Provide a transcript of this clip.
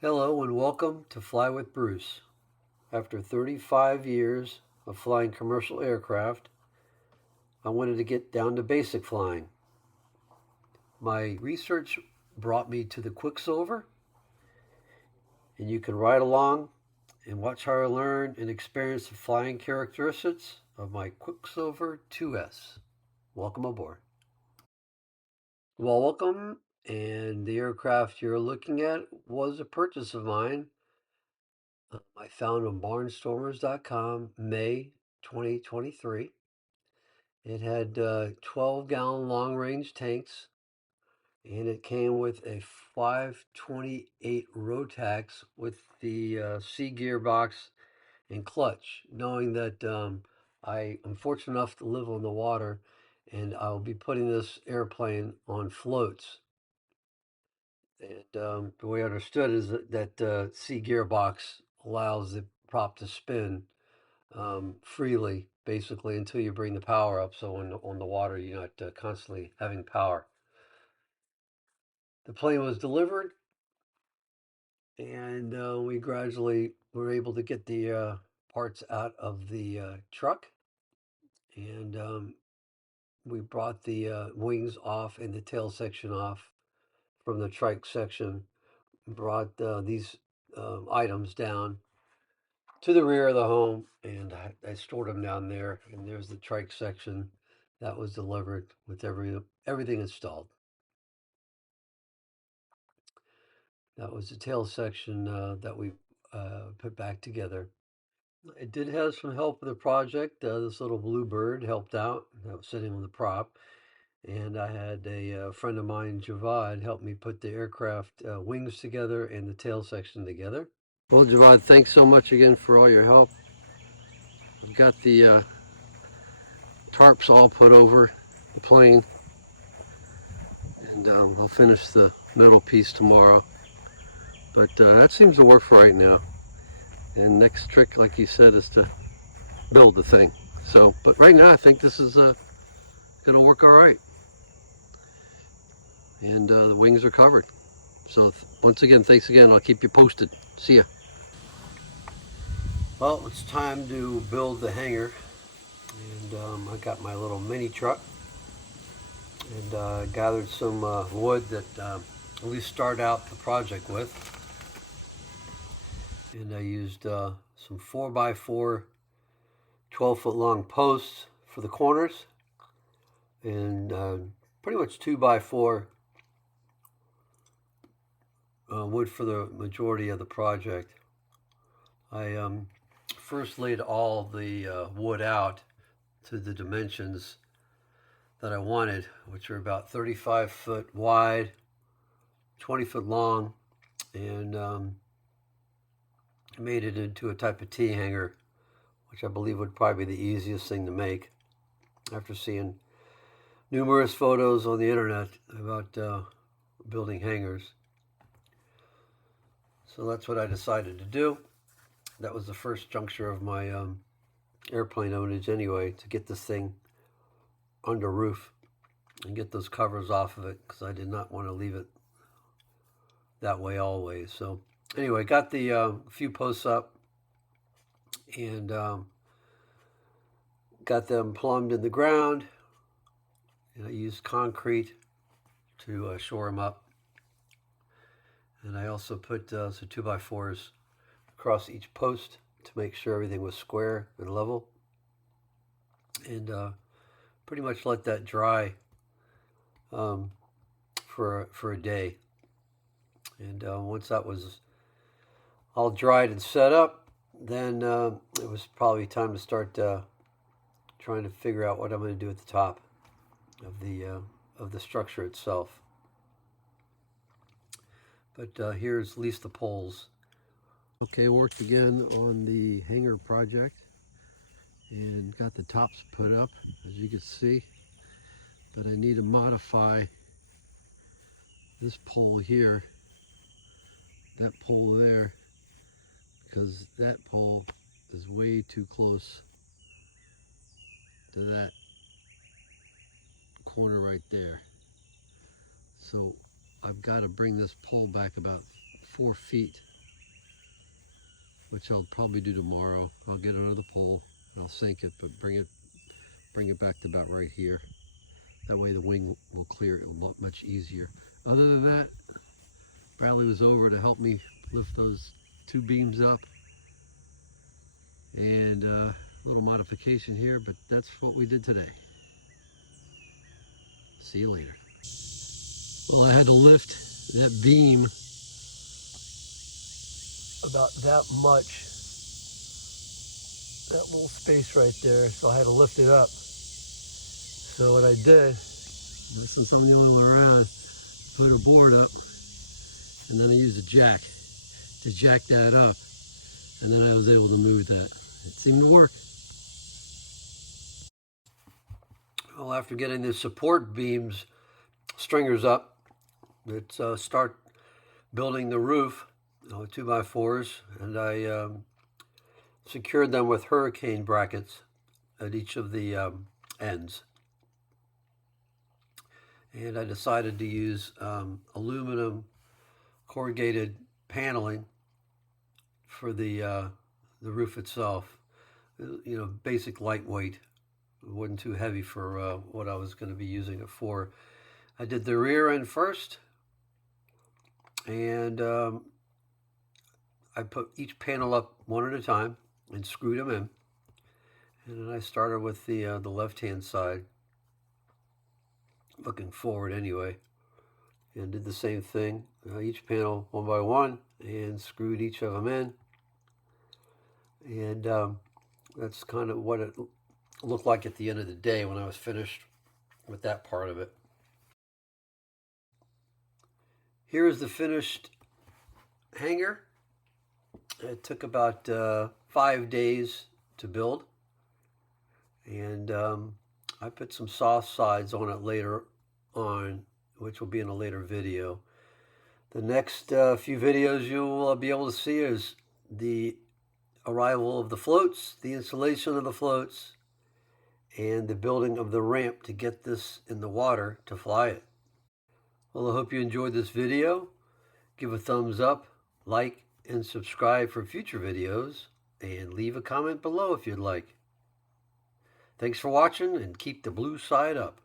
Hello and welcome to Fly with Bruce. After 35 years of flying commercial aircraft, I wanted to get down to basic flying. My research brought me to the Quicksilver, and you can ride along and watch how I learn and experience the flying characteristics of my Quicksilver 2S. Welcome aboard. Well, welcome, and the aircraft you're looking at was a purchase of mine. I found on barnstormers.com May 2023. It had 12-gallon long-range tanks, and it came with a 528 Rotax with the C gearbox and clutch, knowing that I am fortunate enough to live on the water, and I'll be putting this airplane on floats. And the way I understood is that C gearbox allows the prop to spin freely, basically, until you bring the power up. So on the water, you're not constantly having power. The plane was delivered, and we gradually were able to get the parts out of the truck, and we brought the wings off and the tail section off from the trike section, brought these items down to the rear of the home, and I stored them down there. And there's the trike section that was delivered with everything installed. That was the tail section that we put back together. It did have some help with the project. This little blue bird helped out. That was sitting on the prop. And I had a friend of mine, Javad, help me put the aircraft wings together and the tail section together. Well, Javad, thanks so much again for all your help. I've got the tarps all put over the plane, and I'll finish the middle piece tomorrow. But that seems to work for right now. And next trick, like you said, is to build the thing. So, but right now I think this is gonna work all right. And the wings are covered. So once again, thanks again. I'll keep you posted. See ya. Well, it's time to build the hangar. And I got my little mini truck and gathered some wood that at least start out the project with. And I used some 4x4 12-foot long posts for the corners, and pretty much 2x4 wood for the majority of the project. I first laid all the wood out to the dimensions that I wanted, which are about 35 foot wide, 20 foot long, and made it into a type of T hangar, which I believe would probably be the easiest thing to make after seeing numerous photos on the internet about building hangars. So that's what I decided to do. That was the first juncture of my airplane ownage anyway, to get this thing under roof and get those covers off of it, because I did not want to leave it that way always. So anyway, got the few posts up and got them plumbed in the ground. And I used concrete to shore them up. And I also put some 2x4s across each post to make sure everything was square and level. And pretty much let that dry for a day. And once that was all dried and set up, then it was probably time to start trying to figure out what I'm going to do at the top of the structure itself. But here's at least the poles. Okay, worked again on the hangar project and got the tops put up, as you can see. But I need to modify this pole here, that pole there, because that pole is way too close to that corner right there. So I've got to bring this pole back about 4 feet which I'll probably do tomorrow. I'll get it under the pole and I'll sink it, but bring it back to about right here. That way the wing will clear it much easier. Other than that, Bradley was over to help me lift those two beams up. And a little modification here, but that's what we did today. See you later. Well, I had to lift that beam about that much, that little space right there, so I had to lift it up. So what I did, this is some of the only one around, put a board up, and then I used a jack to jack that up, and then I was able to move that. It seemed to work. Well, after getting the support beams, stringers up, let's start building the roof, 2x4s, and I secured them with hurricane brackets at each of the ends. And I decided to use aluminum corrugated paneling for the roof itself. Basic lightweight. It wasn't too heavy for what I was going to be using it for. I did the rear end first, and I put each panel up one at a time and screwed them in. And then I started with the left-hand side, looking forward anyway, and did the same thing. Each panel one by one, and screwed each of them in. And that's kind of what it looked like at the end of the day when I was finished with that part of it. Here is the finished hangar. It took about 5 days to build, and I put some soft sides on it later on, which will be in a later video. The next few videos you will be able to see is the arrival of the floats, the installation of the floats, and the building of the ramp to get this in the water to fly it. Well, I hope you enjoyed this video. Give a thumbs up, like, and subscribe for future videos, and leave a comment below if you'd like. Thanks for watching, and keep the blue side up.